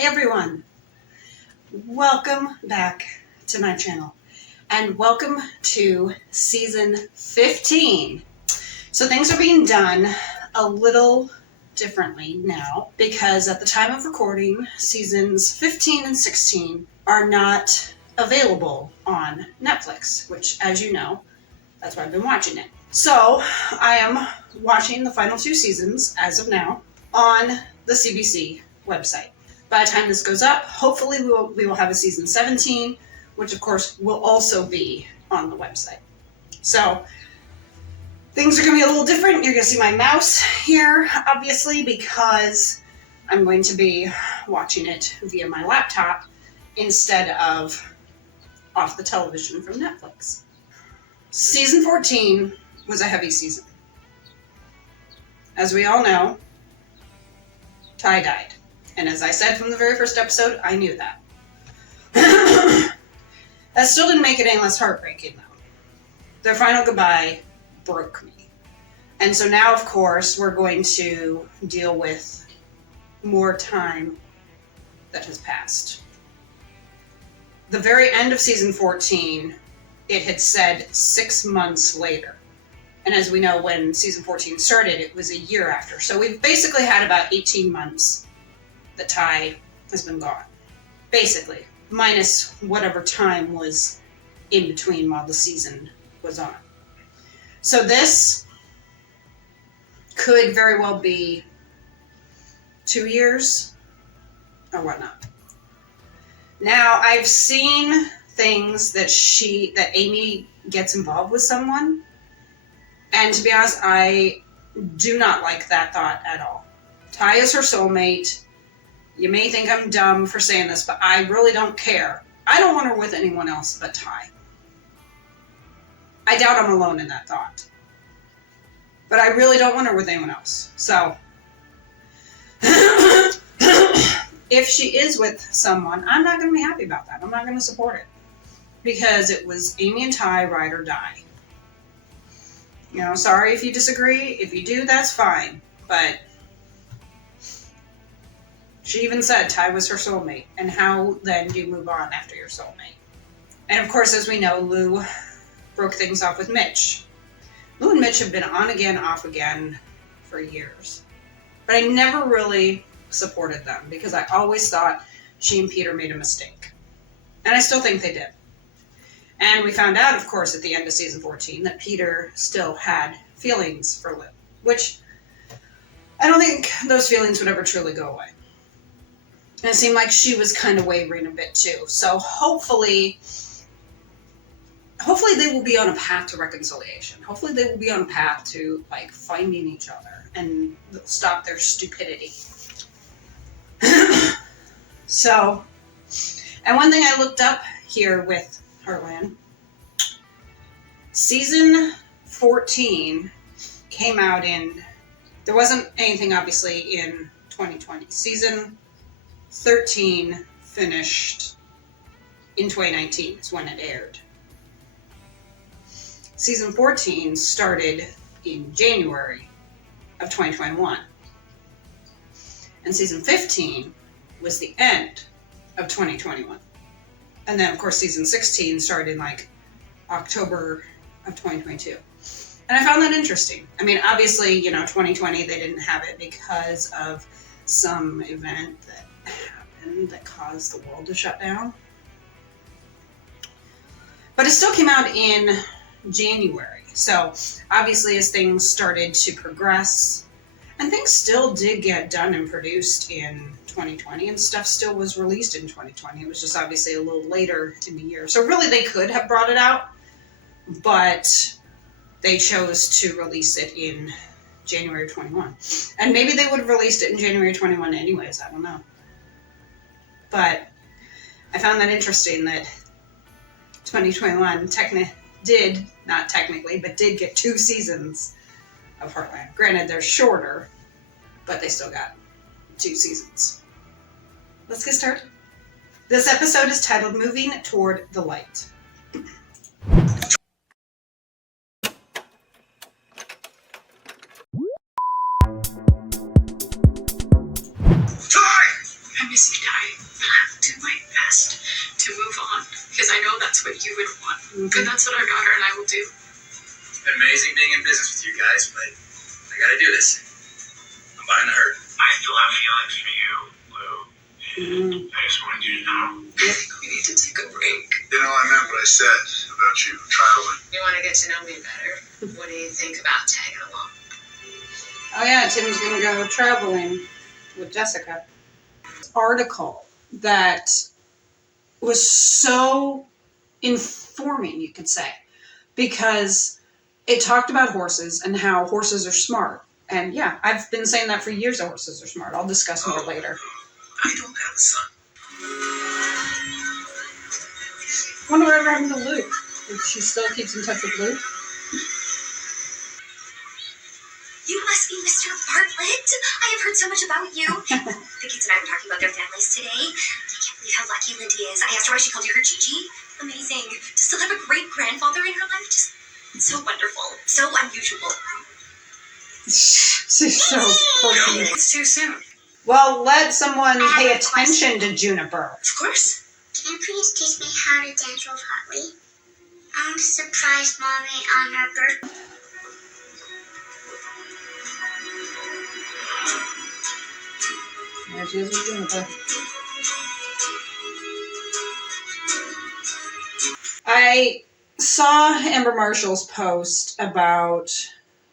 Hey everyone, welcome back to my channel and welcome to season 15. So things are being done a little differently now because at the time of recording, seasons 15 and 16 are not available on Netflix, which, as you know, that's why I've been watching it. So I am watching the final two seasons as of now on the CBC website. By the time this goes up, hopefully we will have a season 17, which of course will also be on the website. So things are going to be a little different. You're going to see my mouse here, obviously, because I'm going to be watching it via my laptop instead of off the television from Netflix. Season 14 was a heavy season. As we all know, Ty died. And as I said from the very first episode, I knew that. That still didn't make it any less heartbreaking, though. Their final goodbye broke me. And so now, of course, we're going to deal with more time that has passed. The very end of season 14, it had said 6 months later. And as we know, when season 14 started, it was a year after. So we've basically had about 18 months that Ty has been gone. Basically, minus whatever time was in between while the season was on. So this could very well be 2 years or whatnot. Now, I've seen things that Amy gets involved with someone, and to be honest, I do not like that thought at all. Ty is her soulmate. You may think I'm dumb for saying this, but I really don't care. I don't want her with anyone else but Ty. I doubt I'm alone in that thought. But I really don't want her with anyone else. So, if she is with someone, I'm not going to be happy about that. I'm not going to support it. Because it was Amy and Ty, ride or die. You know, sorry if you disagree. If you do, that's fine. But she even said Ty was her soulmate. And how then do you move on after your soulmate? And of course, as we know, Lou broke things off with Mitch. Lou and Mitch have been on again, off again for years. But I never really supported them because I always thought she and Peter made a mistake. And I still think they did. And we found out, of course, at the end of season 14 that Peter still had feelings for Lou, which I don't think those feelings would ever truly go away. And it seemed like she was kind of wavering a bit too. So hopefully they will be on a path to reconciliation. Hopefully they will be on a path to finding each other and stop their stupidity. So, and one thing I looked up here with Heartland, season 14 came out there wasn't anything obviously in 2020. Season 13 finished in 2019 is when it aired. Season 14 started in January of 2021. And season 15 was the end of 2021. And then, of course, season 16 started in October of 2022. And I found that interesting. I mean, obviously, 2020, they didn't have it because of some event that happened that caused the world to shut down. But it still came out in January. So, obviously, as things started to progress, and things still did get done and produced in 2020, and stuff still was released in 2020. It was just obviously a little later in the year. So really they could have brought it out, but they chose to release it in January 21. And maybe they would have released it in January 21 anyways, I don't know. But I found that interesting that 2021 did get 2 seasons of Heartland. Granted, they're shorter, but they still got 2 seasons. Let's get started. This episode is titled Moving Toward the Light. I miss you, Ty. I do my best to move on, because I know that's what you would want. And that's what our daughter and I will do. It's been amazing being in business with you guys, but I gotta do this. I'm buying the herd. I still have feelings for you, Lou. I just wanted you to know. We need to take a break. You know, I meant what I said about you traveling. You want to get to know me better? What do you think about tagging along? Oh yeah, Tim's gonna go traveling with Jessica. Article that was so informing, you could say, because it talked about horses and how horses are smart. And yeah, I've been saying that for years, that horses are smart. I'll discuss more later. I don't have a son. Wonder whatever happened to Luke. If she still keeps in touch with Luke. You must be Mr. Bartlett. I have heard so much about you. The kids and I were talking about their families today. I can't believe how lucky Lindy is. I asked her why she called you her Gigi. Amazing. To still have a great grandfather in her life. Just so wonderful. So unusual. She's so quirky. It's too soon. Well, let someone pay attention to Juniper. Of course. Can you please teach me how to dance with Hartley? I want to surprise Mommy on her birthday. There she is with Juniper. I saw Amber Marshall's post about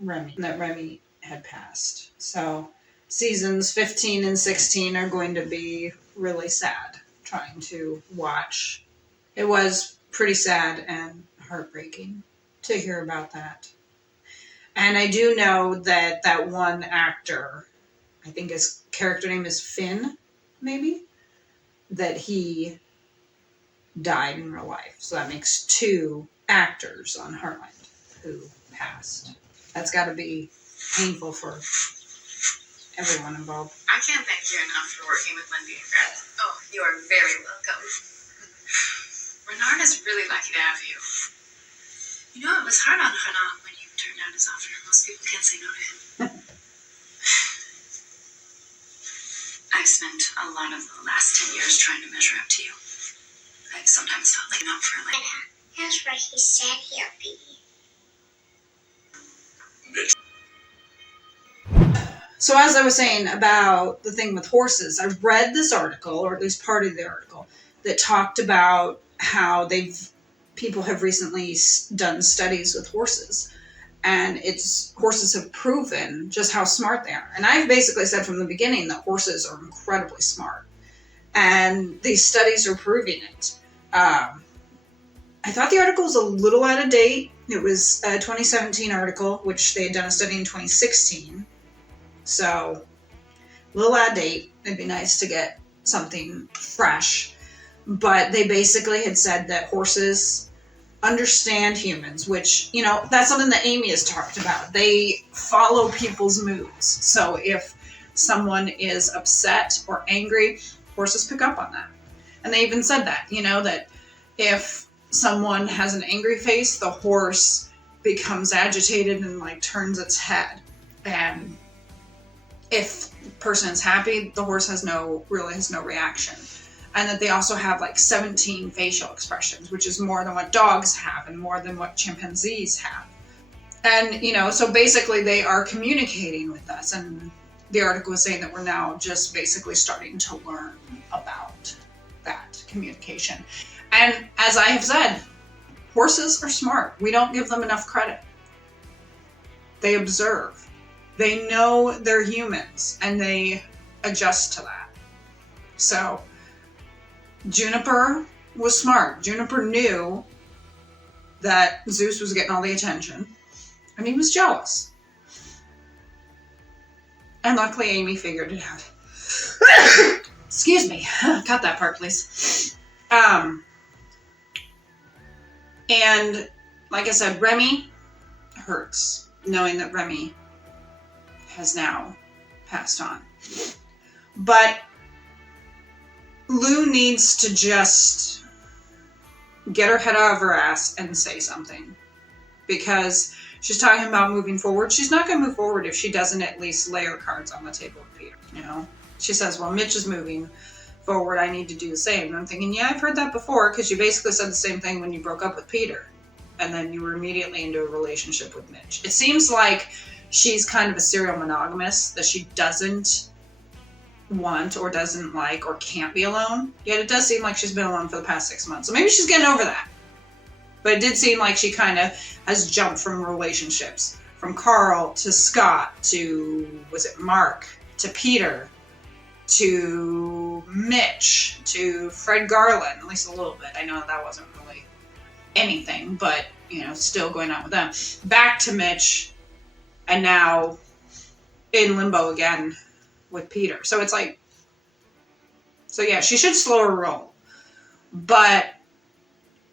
Remy, that Remy had passed. So seasons 15 and 16 are going to be really sad trying to watch. It was pretty sad and heartbreaking to hear about that. And I do know that that one actor, I think his character name is Finn, maybe, that he died in real life. So that makes 2 actors on Heartland who passed. That's got to be painful for everyone involved. I can't thank you enough for working with Lindy and Greg. Oh, you are very welcome. Renard is really lucky to have you. You know, it was hard on Renard when you turned down his offer. Most people can't say no to him. I've spent a lot of the last 10 years trying to measure up to you. I've sometimes felt like not for like. That's what he said he'll be. So as I was saying about the thing with horses, I read this article, or at least part of the article, that talked about how people have recently done studies with horses, and horses have proven just how smart they are. And I've basically said from the beginning that horses are incredibly smart, and these studies are proving it. I thought the article was a little out of date. It was a 2017 article, which they had done a study in 2016. So, a little out of date. It'd be nice to get something fresh. But they basically had said that horses understand humans, which, you know, that's something that Amy has talked about. They follow people's moods. So if someone is upset or angry, horses pick up on that. And they even said that, you know, that if someone has an angry face, the horse becomes agitated and like turns its head. And if the person is happy, the horse has no reaction. And that they also have like 17 facial expressions, which is more than what dogs have and more than what chimpanzees have. And, you know, so basically they are communicating with us. And the article was saying that we're now just basically starting to learn about that communication. And as I have said, horses are smart. We don't give them enough credit. They observe. They know they're humans, and they adjust to that. So, Juniper was smart. Juniper knew that Zeus was getting all the attention, and he was jealous. And luckily, Amy figured it out. Excuse me. Cut that part, please. And like I said, Remy hurts knowing that Remy has now passed on. But Lou needs to just get her head out of her ass and say something. Because she's talking about moving forward. She's not going to move forward if she doesn't at least lay her cards on the table with Peter. You know? She says, well, Mitch is moving forward, I need to do the same. And I'm thinking, yeah, I've heard that before, because you basically said the same thing when you broke up with Peter. And then you were immediately into a relationship with Mitch. It seems like she's kind of a serial monogamist, that she doesn't want or doesn't like or can't be alone. Yet it does seem like she's been alone for the past 6 months. So maybe she's getting over that. But it did seem like she kind of has jumped from relationships. From Carl to Scott to, was it Mark, to Peter, to Mitch, to Fred Garland, at least a little bit. I know that wasn't really anything, but, you know, still going on with them. Back to Mitch, and now in limbo again with Peter. So it's like, so yeah, she should slow her roll. But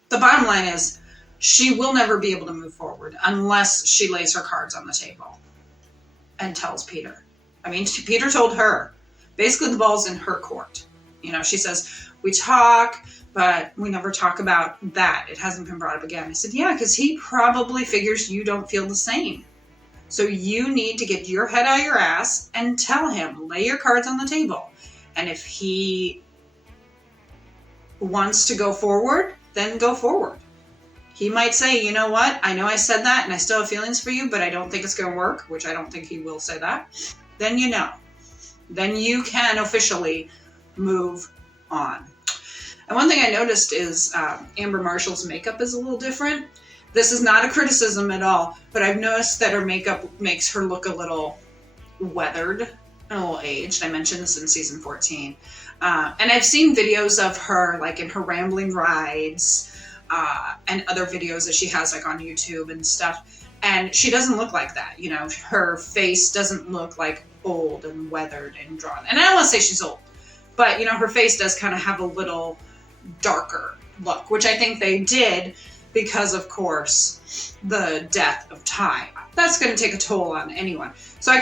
the bottom line is, she will never be able to move forward unless she lays her cards on the table and tells Peter. I mean, Peter told her. Basically, the ball's in her court. You know, she says, we talk, but we never talk about that. It hasn't been brought up again. I said, yeah, because he probably figures you don't feel the same. So you need to get your head out of your ass and tell him, lay your cards on the table. And if he wants to go forward, then go forward. He might say, you know what, I know I said that and I still have feelings for you, but I don't think it's going to work, which I don't think he will say that. Then you know. Then you can officially move on. And one thing I noticed is Amber Marshall's makeup is a little different. This is not a criticism at all, but I've noticed that her makeup makes her look a little weathered and a little aged. I mentioned this in season 14. And I've seen videos of her, like in her rambling rides, and other videos that she has like on YouTube and stuff. And she doesn't look like that. You know, her face doesn't look like old and weathered and drawn. And I don't want to say she's old, but you know, her face does kind of have a little darker look, which I think they did because, of course, the death of Ty. That's going to take a toll on anyone. So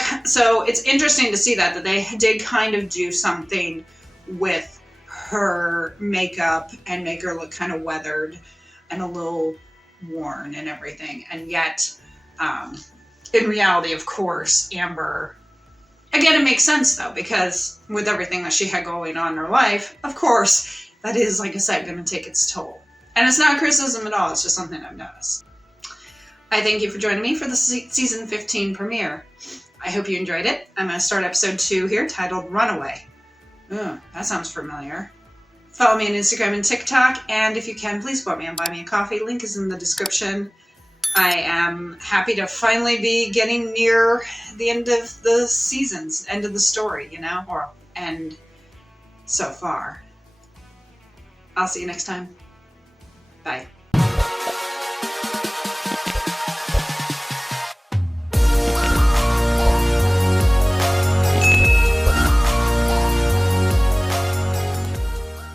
it's interesting to see that they did kind of do something with her makeup and make her look kind of weathered and a little worn and everything. And yet, in reality, of course, Amber, again, it makes sense though, because with everything that she had going on in her life, of course, that is, like I said, going to take its toll. And it's not criticism at all. It's just something I've noticed. I thank you for joining me for the season 15 premiere. I hope you enjoyed it. I'm going to start episode 2 here, titled Runaway. Ooh, that sounds familiar. Follow me on Instagram and TikTok, and if you can, please support me on Buy Me a Coffee. Link is in the description. I am happy to finally be getting near the end of the seasons, end of the story, you know, or end so far. I'll see you next time. Bye.